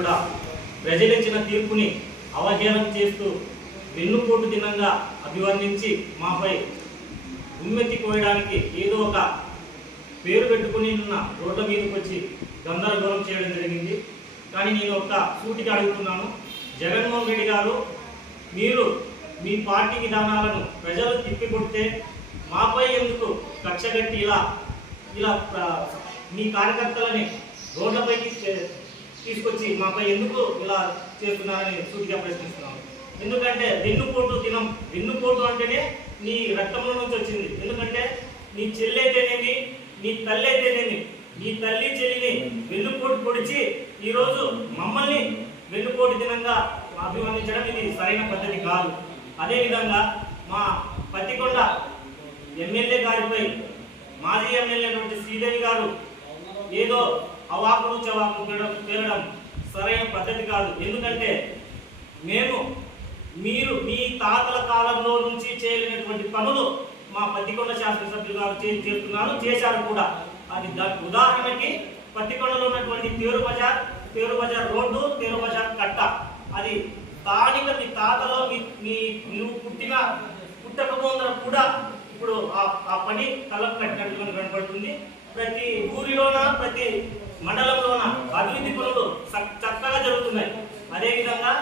కూడా ప్రజలిచ్చిన తీర్పుని అవహేళన చేస్తూ వెన్నుపోటు దినంగా అభివర్ణించి మాపై ఉమ్మెత్తి కోయడానికి ఏదో ఒక పేరు పెట్టుకుని నిన్న రోడ్ల మీదకి వచ్చి గందరగోళం చేయడం జరిగింది. కానీ నేను ఒక సూటిగా అడుగుతున్నాను, జగన్మోహన్ రెడ్డి గారు, మీరు మీ పార్టీ విధానాలను ప్రజలు తిప్పికొడితే మాపై ఎందుకు కక్షగట్టి ఇలా మీ కార్యకర్తలని రోడ్లపైకి తీసుకొచ్చి మాపై ఎందుకు ఇలా చేస్తున్నారని సూటిగా ప్రశ్నిస్తున్నాను. ఎందుకంటే వెన్నుపోటు దినం, వెన్నుపోటు అంటేనే నీ రక్తంలో నుంచి వచ్చింది. ఎందుకంటే నీ చెల్లి అయితేనేమి, నీ తల్లి అయితేనేమి, నీ తల్లి చెల్లిని వెన్నుపోటు పొడిచి ఈరోజు మమ్మల్ని వెన్నుపోటు దినంగా అభివర్ణించడం ఇది సరైన పద్ధతి కాదు. అదేవిధంగా మా పత్తికొండ ఎమ్మెల్యే గారిపై మాజీ ఎమ్మెల్యే అయినటువంటి శ్రీదేవి గారు ఏదో అవాకులు చవాకులు పేరడం సరైన పద్ధతి కాదు. ఎందుకంటే మీరు మీ తాతల కాలంలో నుంచి చేయలేనటువంటి పనులు మా పత్తికొండ శాసనసభ్యులు గారు చేస్తున్నారు, చేశారు కూడా. అది ఉదాహరణకి పత్తికొండలో ఉన్నటువంటి తేరు బజార్ రోడ్డు, తేరు బజార్ కట్ట, అది స్థానిక మీ తాతలో నువ్వు పుట్టకపోందరం కూడా ఇప్పుడు ఆ పని కళ్ళకు కట్టినట్టుగా కనపడుతుంది. ప్రతి ఊరిలోన, ప్రతి మండలంలోన అభివృద్ధి పనులు చక్కగా జరుగుతున్నాయి. అదేవిధంగా